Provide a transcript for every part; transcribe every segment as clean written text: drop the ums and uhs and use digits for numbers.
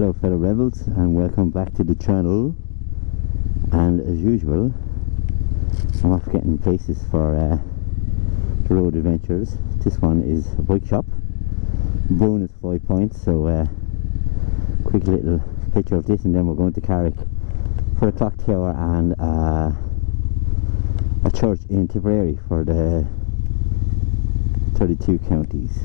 Hello fellow rebels, and welcome back to the channel. And as usual, I'm off getting places for the road adventures. This one is a bike shop, bonus 5 points, so quick little picture of this, and then we're going to Carrick for a clock tower and a church in Tipperary for the 32 counties.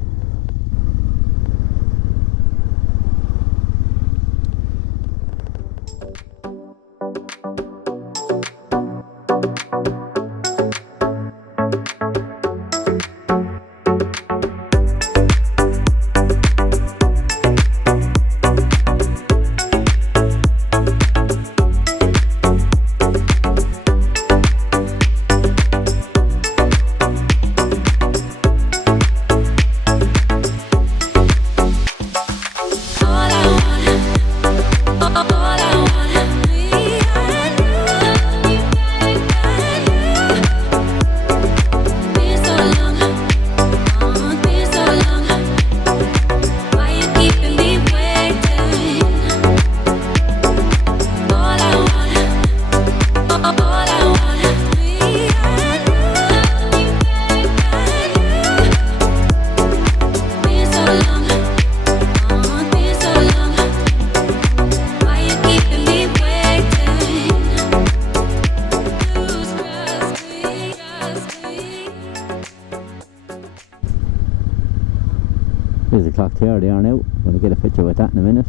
There's a clock tower there now. I'm going to get a picture with that in a minute.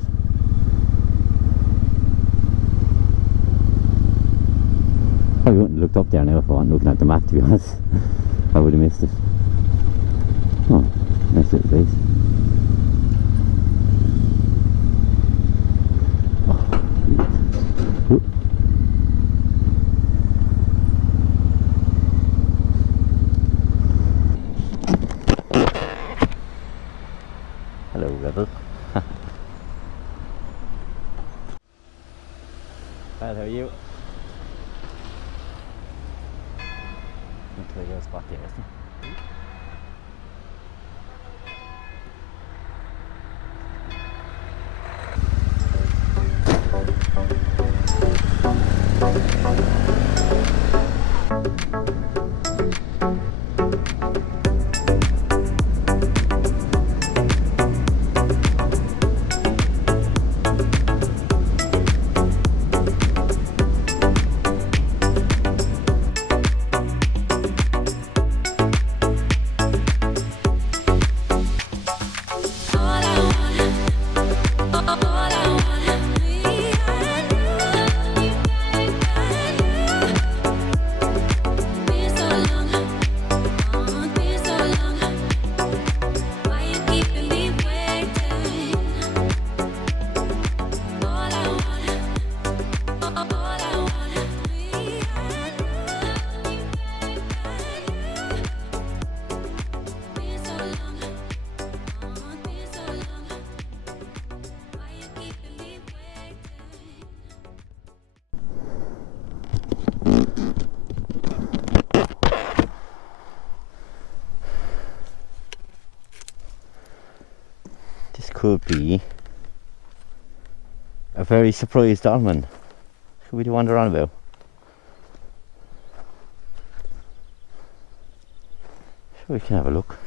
I wouldn't have looked up there now if I wasn't looking at the map, to be honest. I would have missed it. Oh, nice little place. Oh, hello, rebel. How are you? Into a spot there, isn't it? This could be a very surprised dolman. Should we do wander on about? Sure, we can have a look.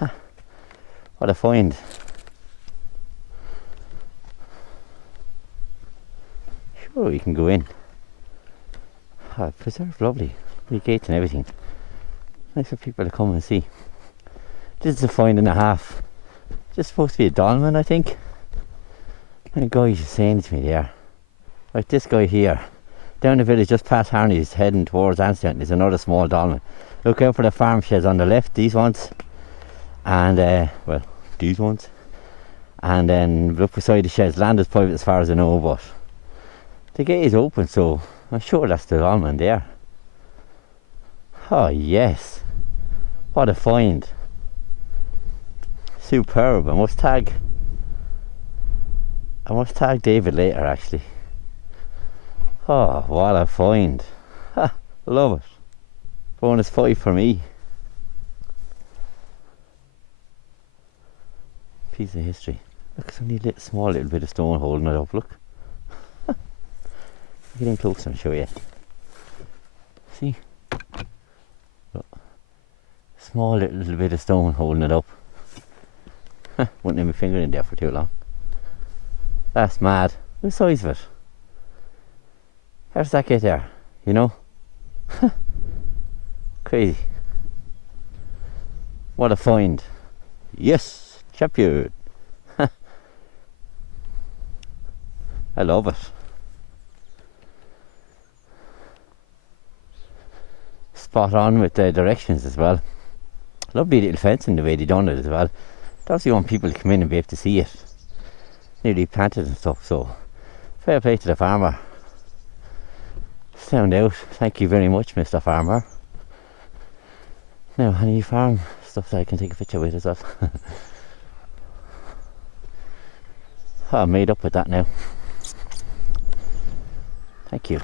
Ha, what a find. Sure, we can go in. Ah, preserved, lovely. The gates and everything. Nice for people to come and see. This is a find and a half. Just supposed to be a dolman, I think. And a guy was saying to me there, like this guy here, down the village just past Harney's, heading towards Anstown, there's another small dolman. Look out for the farm sheds on the left, these ones, and well, these ones, and then look beside the sheds. Land is private as far as I know, but the gate is open, so I'm sure that's the dolman there. Oh yes, what a find. Superb. I must tag David later, actually. Oh, what a find. Ha, love it. Bonus 5 for me. Piece of history. Look, it's only a small little bit of stone holding it up, look. Get in closer and show you. See? Look. Small little bit of stone holding it up. Wouldn't have my finger in there for too long. That's mad. The size of it. How does that get there? You know? Crazy. What a find. Yes, Tappered. I love it. Spot on with the directions as well. Lovely little fencing the way they done it as well. Obviously want people to come in and be able to see it. Nearly planted and stuff, so fair play to the farmer. Sound out. Thank you very much, Mr. Farmer. Now, any farm stuff that I can take a picture with as well. I'm made up with that now. Thank you.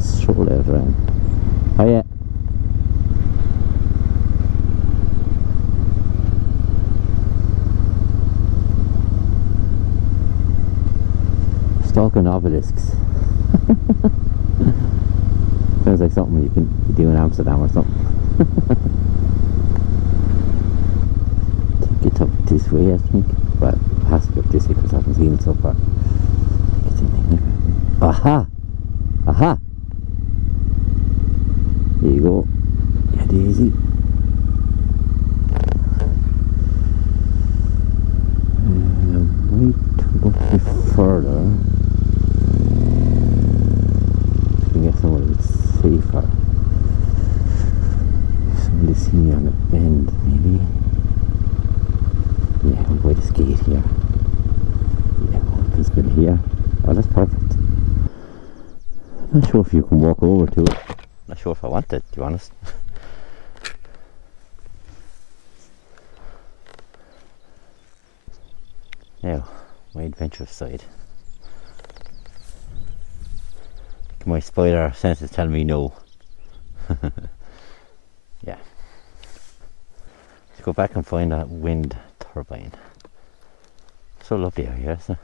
Stroll out around. Oh yeah. Stalking obelisks. Sounds like something you can do in Amsterdam or something. Take it up this way, I think. Well, it has to be up this way because I haven't seen it so far. Aha! Aha! There you go. Yeah, Deise. Might go a bit further. So we can get somewhere a bit safer. If somebody see me on a bend, maybe. Yeah, I'm by this gate here. Yeah, it's been here. Oh, that's perfect. Not sure if you can walk over to it. Not sure if I want it, to be honest. Now, my adventurous side. My spider sense is telling me no. Yeah. Let's go back and find that wind turbine. So lovely out here, isn't it?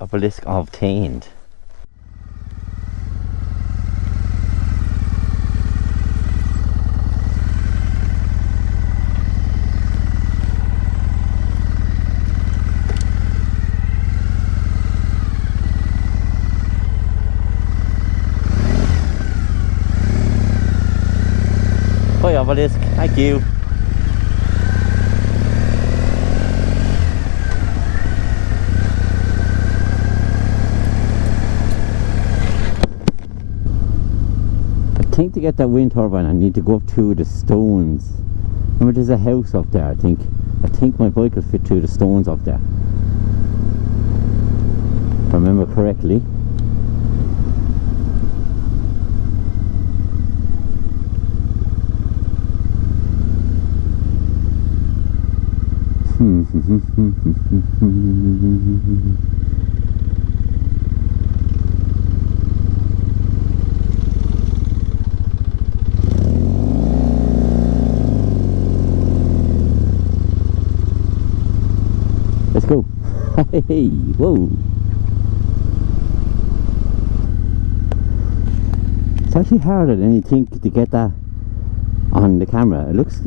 Obelisk obtained. Bye, Obelisk. Thank you. I think to get that wind turbine I need to go up through the stones. Remember there's a house up there, I think my bike will fit through the stones up there. If I remember correctly. Let's go. Hey, whoa. It's actually harder than you think to get that on the camera. It looks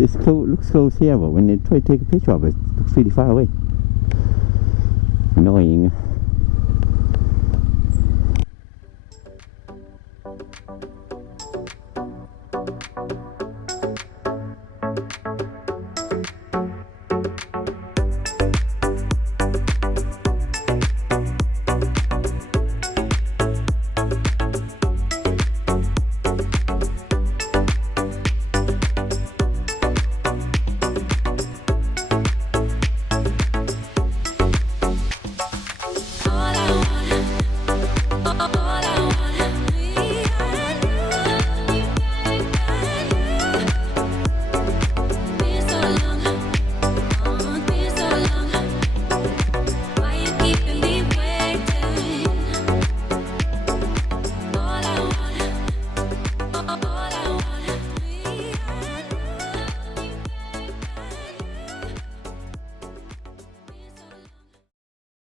close here, but when you try to take a picture of it, it looks really far away. Annoying.